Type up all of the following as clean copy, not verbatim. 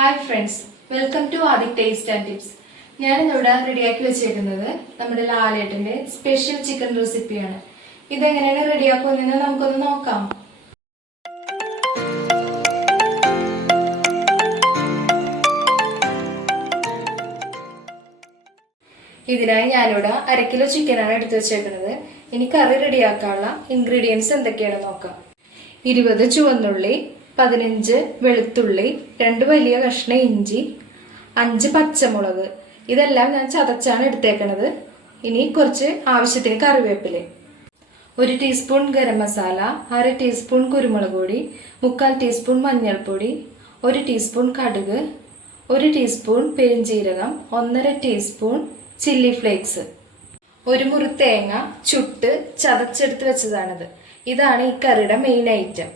Hi friends, welcome to Aadhik taste and tips. ഞാനിന്നിവിടെ റെഡിയാക്കി വെച്ചേക്കുന്നത് നമ്മുടെ ലാലേട്ടൻ്റെ സ്പെഷ്യൽ ചിക്കൻ റെസിപ്പിയാണ്. ഇതെങ്ങനെയാണ് റെഡിയാക്കുന്നതെന്ന് നമുക്കൊന്ന് നോക്കാം. ഇതിനായി ഞാനിവിടെ 1/2 കിലോ ചിക്കനാണ് എടുത്തു വെച്ചേക്കുന്നത്. ഇനി കറി റെഡിയാക്കാനുള്ള ഇൻഗ്രീഡിയൻസ് എന്തൊക്കെയാണെന്ന് നോക്കാം. 20 ചുവന്നുള്ളി, 15 വെളുത്തുള്ളി, 2 വലിയ കഷ്ണം ഇഞ്ചി, 5 പച്ചമുളക്. ഇതെല്ലാം ഞാൻ ചതച്ചാണ് എടുത്തേക്കണത്. ഇനി കുറച്ച് ആവശ്യത്തിന് കറിവേപ്പില, 1 ടീസ്പൂൺ ഗരം മസാല, 1/2 ടീസ്പൂൺ കുരുമുളക് പൊടി, 3/4 ടീസ്പൂൺ മഞ്ഞൾപ്പൊടി, 1 ടീസ്പൂൺ കടുക്, 1 ടീസ്പൂൺ പെരിഞ്ജീരകം, 1/2 ടീസ്പൂൺ ചില്ലി ഫ്ലേക്സ്, 1 മുറി തേങ്ങ ചുട്ട് ചതച്ചെടുത്ത് വെച്ചതാണിത്. ഇതാണ് ഈ കറിയുടെ മെയിൻ ഐറ്റം.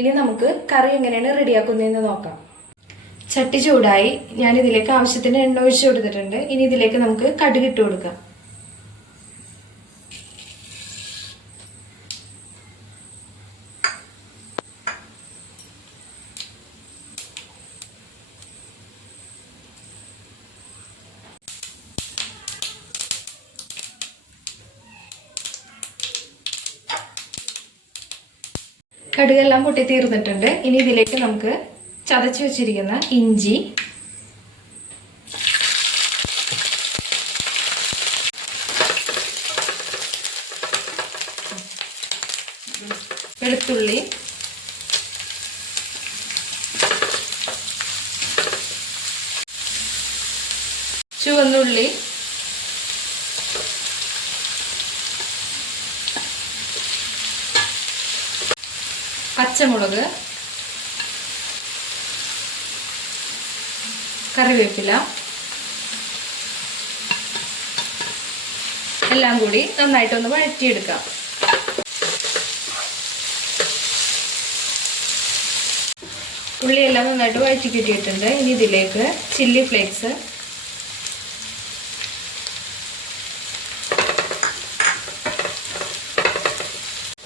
ഇനി നമുക്ക് കറി എങ്ങനെയാണ് റെഡിയാക്കുന്നതെന്ന് നോക്കാം. ചട്ടി ചൂടായി ഞാൻ ഇതിലേക്ക് ആവശ്യത്തിന് എണ്ണ ഒഴിച്ചു കൊടുത്തിട്ടുണ്ട്. ഇനി ഇതിലേക്ക് നമുക്ക് കടുക് ഇട്ട് കൊടുക്കാം. കടുകെല്ലാം പൊട്ടി തീർന്നിട്ടുണ്ട്. ഇനി ഇതിലേക്ക് നമുക്ക് ചതച്ച് വെച്ചിരിക്കുന്ന ഇഞ്ചി, വെളുത്തുള്ളി, ചുവന്നുള്ളി, പച്ചമുളക്, കറിവേപ്പില എല്ലാം കൂടി നന്നായിട്ടൊന്ന് വഴറ്റിയെടുക്കാം. ഉള്ളിയെല്ലാം നന്നായിട്ട് വഴറ്റി കിട്ടിയിട്ടുണ്ട്. ഇനി ഇതിലേക്ക് ചില്ലി ഫ്ലേക്സ്,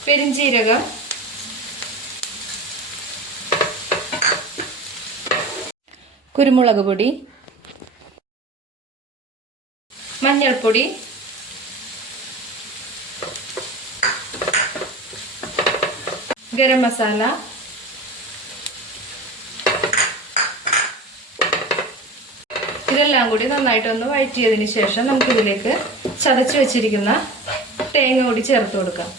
പെരിഞ്ജീരകം, കുരുമുളക് പൊടി, മഞ്ഞൾപ്പൊടി, ഗരം മസാല, ഇതെല്ലാം കൂടി നന്നായിട്ടൊന്ന് വഴറ്റിയതിന് ശേഷം നമുക്കിതിലേക്ക് ചതച്ച് വെച്ചിരിക്കുന്ന തേങ്ങ കൂടി ചേർത്ത് കൊടുക്കാം.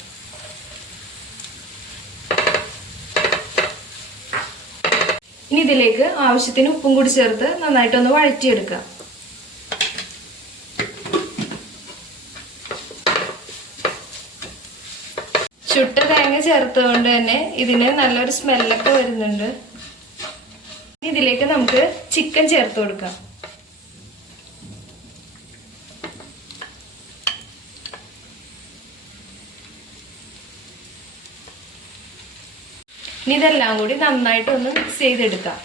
ഇനി ഇതിലേക്ക് ആവശ്യത്തിന് ഉപ്പും കൂടി ചേർത്ത് നന്നായിട്ടൊന്ന് വഴറ്റിയെടുക്കാം. ചുട്ട തേങ്ങ ചേർത്തുകൊണ്ട് തന്നെ ഇതിന് നല്ലൊരു സ്മെല്ലൊക്കെ വരുന്നുണ്ട്. ഇതിലേക്ക് നമുക്ക് ചിക്കൻ ചേർത്ത് കൊടുക്കാം. ഇനി ഇതെല്ലാം കൂടി നന്നായിട്ടൊന്ന് മിക്സ് ചെയ്തെടുക്കാം.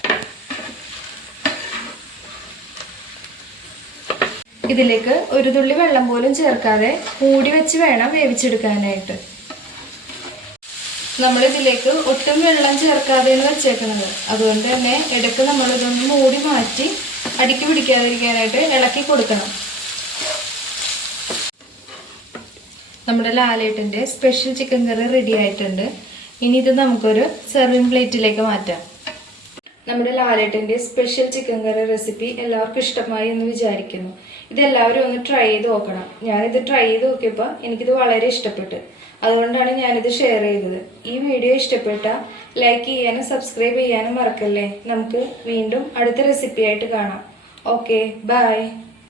ഇതിലേക്ക് ഒരു തുള്ളി വെള്ളം പോലും ചേർക്കാതെ മൂടി വെച്ച് വേണം വേവിച്ചെടുക്കാനായിട്ട്. നമ്മളിതിലേക്ക് ഒട്ടും വെള്ളം ചേർക്കാതെയാണ് വെച്ചേക്കുന്നത്. അതുകൊണ്ട് തന്നെ ഇടയ്ക്ക് നമ്മളിതൊന്ന് മൂടി മാറ്റി അടിക്ക് പിടിക്കാതിരിക്കാനായിട്ട് ഇളക്കി കൊടുക്കണം. നമ്മുടെ ലാലേട്ടൻ്റെ സ്പെഷ്യൽ ചിക്കൻ കറി റെഡി ആയിട്ടുണ്ട്. ഇനി ഇത് നമുക്കൊരു സെർവിങ് പ്ലേറ്റിലേക്ക് മാറ്റാം. നമ്മുടെ ലാലേട്ടൻ്റെ സ്പെഷ്യൽ ചിക്കൻ കറി റെസിപ്പി എല്ലാവർക്കും ഇഷ്ടമായി എന്ന് വിചാരിക്കുന്നു. ഇതെല്ലാവരും ഒന്ന് ട്രൈ ചെയ്ത് നോക്കണം. ഞാനിത് ട്രൈ ചെയ്ത് നോക്കിയപ്പോൾ എനിക്കിത് വളരെ ഇഷ്ടപ്പെട്ടു. അതുകൊണ്ടാണ് ഞാനിത് ഷെയർ ചെയ്തത്. ഈ വീഡിയോ ഇഷ്ടപ്പെട്ടാൽ ലൈക്ക് ചെയ്യാനും സബ്സ്ക്രൈബ് ചെയ്യാനും മറക്കല്ലേ. നമുക്ക് വീണ്ടും അടുത്ത റെസിപ്പിയായിട്ട് കാണാം. Okay, by.